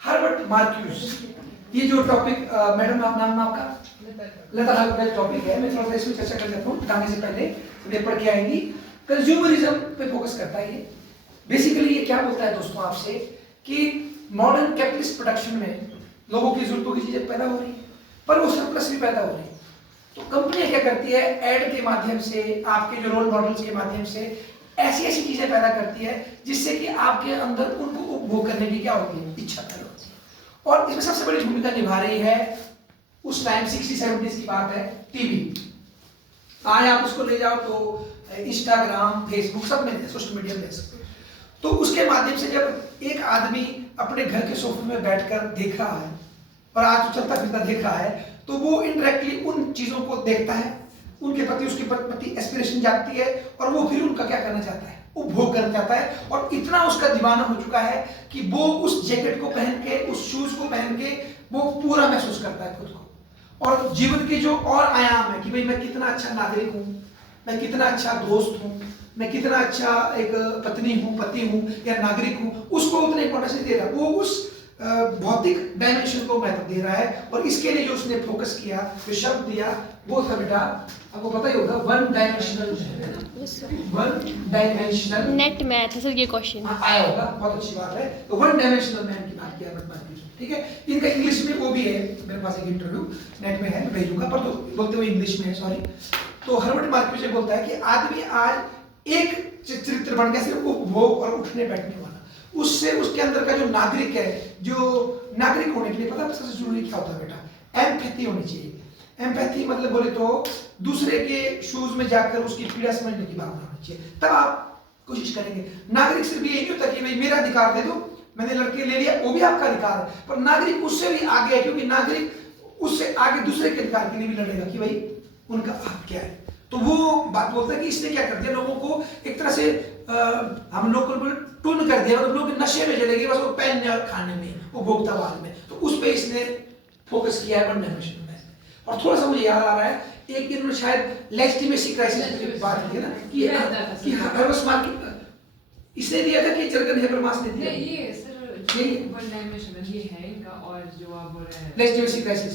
Herbert Marcus, ये जो topic madam आप नाम आपका लता हर्बर्ट टॉपिक है, मैं थोड़ा सा इसमें चर्चा कर लेता हूँ बताने से पहले, ये पढ़ के आएंगी। कंज्यूमरिज्म पे फोकस करता है ये। बेसिकली ये क्या बोलता है दोस्तों आपसे कि मॉडर्न कैपिटलिस्ट प्रोडक्शन में लोगों की जरूरतों की चीजें पैदा हो रही है, पर वो सरप्लस भी पैदा हो रही है। तो कंपनियां क्या करती है, एड के माध्यम से, आपके जो रोल मॉडल्स के माध्यम से ऐसी ऐसी चीजें पैदा करती है जिससे कि आपके अंदर उनको उपभोग करने की क्या होती है, इच्छा पैदा होती है। और इसमें सबसे बड़ी भूमिका निभा रही है उस टाइम 60-70s की बात है, टीवी। आज आप उसको ले जाओ तो इंस्टाग्राम, फेसबुक सब में सोशल मीडिया में सकते। तो उसके माध्यम से जब एक आदमी अपने घर के सोफे में बैठकर देख रहा है और आज तो चलता फिरता देख रहा है, तो वो इनडायरेक्टली उन चीजों को देखता है, उनके प्रति उसके प्रति एस्पिरेशन जागती है और वो फिर उनका क्या करना चाहता है, उपभोग करना चाहता है। और इतना उसका दीवाना हो चुका है कि वो उस जैकेट को पहन के, उस शूज को पहन के वो पूरा महसूस करता है खुद को। और जीवन के जो और आयाम है कि भाई मैं कितना अच्छा नागरिक हूँ, मैं कितना अच्छा दोस्त हूँ, मैं कितना अच्छा एक पत्नी हूँ, पति हूँ या नागरिक हूँ, उसको उतने इंपॉर्टेंस नहीं दे रहा। वो उस भौतिक डायमेंशन को महत्व दे रहा है। और इसके लिए जो उसने फोकस किया, जो शब्द दिया, वो था बेटा, आपको पता ही होगा, वन डायमेंशनल नेट में आया था सर ये क्वेश्चन, आया होगा, बहुत अच्छी बात है। तो वन डायमेंशनल मैन की बात किया, ठीक है। इनका इंग्लिश में वो भी है, मेरे पास एक इंटरव्यू नेट में है, मैं भेजूंगा, पर तो बोलते हुए इंग्लिश में है, सॉरी। तो हर्बर्ट मार्क्यूस ये बोलता है कि आदमी आज एक चरित्र बन गया, सिर्फ उपभोग और उठने बैठने वाला। उससे उसके अंदर का जो नागरिक है, जो नागरिक होने के लिए पता है सबसे जरूरी क्या होता है बेटा, एम्पैथी होनी चाहिए। एम्पैथी मतलब बोले तो दूसरे के शूज में जाकर उसकी पीड़ा समझने की भावना होनी चाहिए, तब आप कोशिश करेंगे। नागरिक सिर्फ ये नहीं होता कि भाई मेरा अधिकार दे दो, मैंने लड़के ले लिया, वो भी आपका अधिकार है, पर नागरिक उससे भी आगे है, क्योंकि नागरिक उससे आगे दूसरे के अधिकार के लिए भी लड़ेगा कि भाई उनका हक क्या है। तो वो बात बोलता है कि इसने क्या कर दिया, लोगों को एक तरह से हम लोग को टून कर दिया, मतलब लोग नशे में चले गए बस वो पहनने और खाने में, उपभोक्तावाद में। तो उस पे इसने फोकस किया है वन डायमेंशन में। और थोड़ा सा मुझे याद आ रहा है, एक दिन में शायद लेजिटिमेसी क्राइसिस की बात की है ना, कि हर्बर्ट मार्क्यूस इसने दिया था कि जर्गन हेबरमास ने दिया, ये सर यही वन डायमेंशनल ये है इनका। और जो आप बोल रहे हैं लेजिटिमेसी क्राइसिस,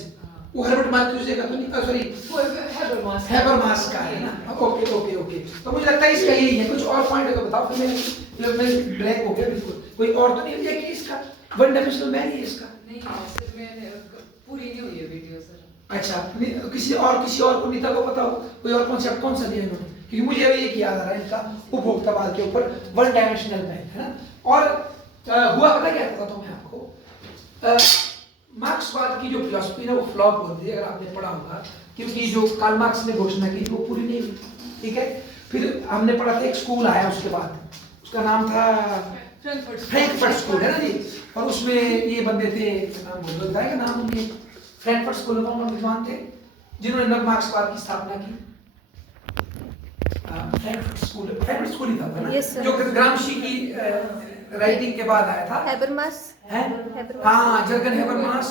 वो हर्बर्ट मार्क्यूस का तो नहीं, सॉरी हेबरमास का है ना। ओके ओके ओके, तो मुझे लगता है इसका यही है। कुछ और पॉइंट है तो बताओ, फिर मैं ब्लैंक हो गया बिल्कुल। कोई और तो नहीं है कि इसका वन डायमेंशनल मैन ही है इसका? नहीं सर, मैंने पूरी नहीं हुई है वीडियो सर। अच्छा, किसी और को नीता को पता हो कोई और कॉन्सेप्ट कौन सा दिया इन्होंने? क्योंकि मुझे अभी एक याद आ रहा है इनका, उपभोक्तावाद के ऊपर वन डायमेंशनल मैन, है ना। और हुआ पता क्या था तो मैं आपको, मार्क्सवाद की जो फिलॉसफी है वो फ्लॉप होती है, अगर आपने पढ़ा होगा, क्योंकि जो कार्ल मार्क्स ने घोषणा की वो पूरी नहीं हुई, ठीक है। फिर हमने पढ़ा था, एक स्कूल आया उसके बाद, उसका नाम था फ्रैंकफर्ट स्कूल, है ना जी। और उसमें ये बंदे थे, नाम भूल गया है नाम उनके, फ्रैंकफर्ट स्कूल में कौन विद्वान थे जिन्होंने नव मार्क्सवाद की स्थापना की? फ्रैंकफर्ट स्कूल ही था ना, जो ग्रामशी की राइटिंग के बाद आया था, हेबरमास है, हाँ, जर्गन हेबरमास।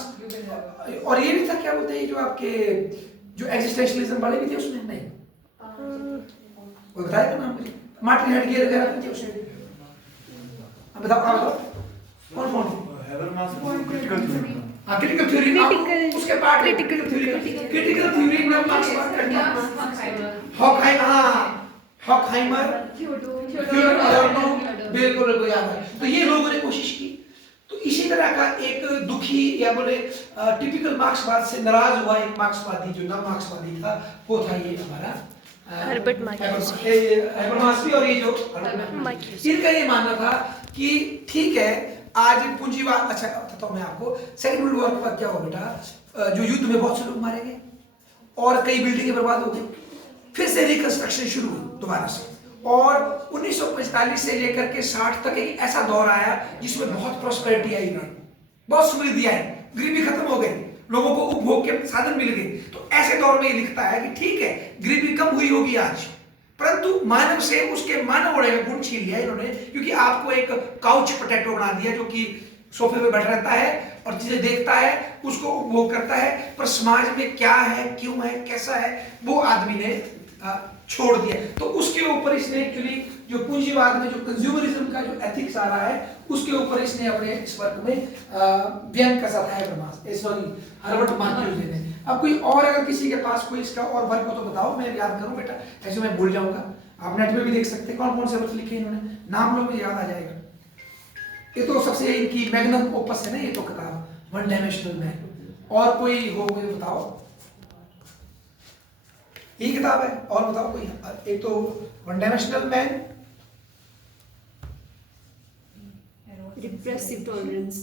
और ये भी था, क्या बोलते हैं, जो आपके जो एग्जिस्टेंशलिज्म वाले भी थे उसमें, नहीं वो बताएगा नाम मुझे, मार्टिन हेडगेयर वगैरह थे उसमें। अब बताओ आप बताओ कौन कौन? क्रिटिकल थ्योरी, उसके पार्ट क्रिटिकल थ्योरी में मार्क्सवाद करना, हॉकहाइमर, थियोडोर एडोर्नो, बिल्कुल याद है। तो ये लोगों ने कोशिश की। तो इसी तरह का एक दुखी या बोले टिपिकल मार्क्सवाद से नाराज हुआ एक मार्क्सवादी, जो नव मार्क्सवादी था, वो था ये हमारा हर्बर्ट मार्क्यूस। हेबरमास भी। और ये जो इनका ये मानना था कि ठीक है, आज पूंजीवाद, अच्छा बताता हूँ मैं आपको, सेकंड वर्ल्ड वॉर के बाद क्या हुआ बेटा, जो युद्ध में बहुत से लोग मारे गए और कई बिल्डिंगें बर्बाद हो गई, फिर से रिकंस्ट्रक्शन शुरू हुई दोबारा से। और 1945 से लेकर के 60 तक एक ऐसा दौर आया जिसमें बहुत प्रॉस्पेरिटी आई, बहुत समृद्धि आई, गरीबी खत्म हो गई, लोगों को उपभोग के साधन मिल गए। तो ऐसे दौर में ये लिखता है कि ठीक है, गरीबी कम हुई होगी आज, परंतु मानव से उसके मानव होने का गुण छीन लिया इन्होंने, क्योंकि आपको एक काउच पोटैटो बना दिया जो कि सोफे पे बैठा रहता है और चीजें देखता है, उसको उपभोग करता है, पर समाज में क्या है, क्यों है, कैसा है, वो आदमी ने छोड़ दिया। तो उसके ऊपर इसने एक्चुअली जो पूंजीवाद में जो कंज्यूमरिज्म का जो एथिक्स आ रहा है उसके ऊपर इसने अपने इस वर्क में व्यंग कसा था हैबरमास सॉरी हर्बर्ट मार्क्यूज ने। अब कोई और अगर किसी के पास कोई इसका और वर्क हो तो बताओ, मैं याद करूं बेटा, ऐसे मैं भूल जाऊंगा। आप नेट में भी देख सकते हैं कौन कौन से वर्क लिखे इन्होंने, नाम लो मुझे याद आ जाएगा। ये तो सबसे इनकी मैग्नम ओपस है ना ये तो किताब, वन डायमेंशनल मैन। और कोई हो मुझे बताओ, ये किताब है, और बताओ कोई। एक तो one dimensional man, Repressive tolerance.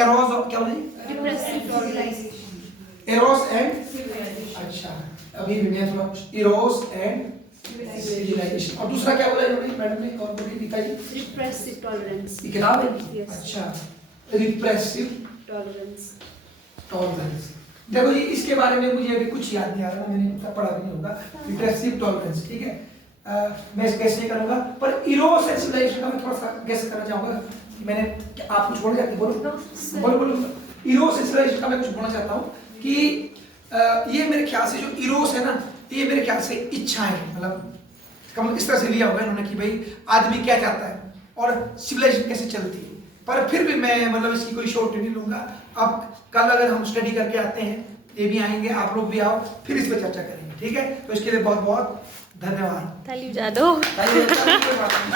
Arrows और क्या बोले, Repressive tolerance. एरोस एंड, अच्छा अभी मैं थोड़ा कुछ इरोस एंड सिविलाइजेशन। और दूसरा क्या बोला इन्होंने मैडम ने, कौन बोली नीता जी? Repressive tolerance. ये किताब है? Yes. अच्छा, रिप्रेसिव Tolerance. टॉलरेंस। देखो जी इसके बारे में मुझे अभी कुछ याद नहीं आ रहा, मैंने उतना पढ़ा भी नहीं होगा। रिप्रेसिव टॉलरेंस, ठीक है, मैं कैसे नहीं करूंगा, पर इरोस एंड सिविलाइजेशन का मैं थोड़ा सा गेस करना चाहूंगा। मैंने आप कुछ बोलना चाहते बोलो बोलो बोलो। इरोस एंड सिविलाइजेशन का मैं कुछ बोलना चाहता हूँ कि ये मेरे ख्याल से जो इरोस है ना, ये मेरे ख्याल से इच्छा है, मतलब इस तरह से लिया होगा इन्होंने कि भाई आदमी क्या चाहता है और सिविलाइजेशन कैसे चलती है। पर फिर भी मैं मतलब इसकी कोई शॉर्ट नहीं लूंगा। अब कल अगर हम स्टडी करके आते हैं, ये भी आएंगे, आप लोग भी आओ, फिर इस पर चर्चा करेंगे, ठीक है। तो इसके लिए बहुत बहुत धन्यवाद। ताली बजा दो। ताली बजा दो, कोई बात नहीं।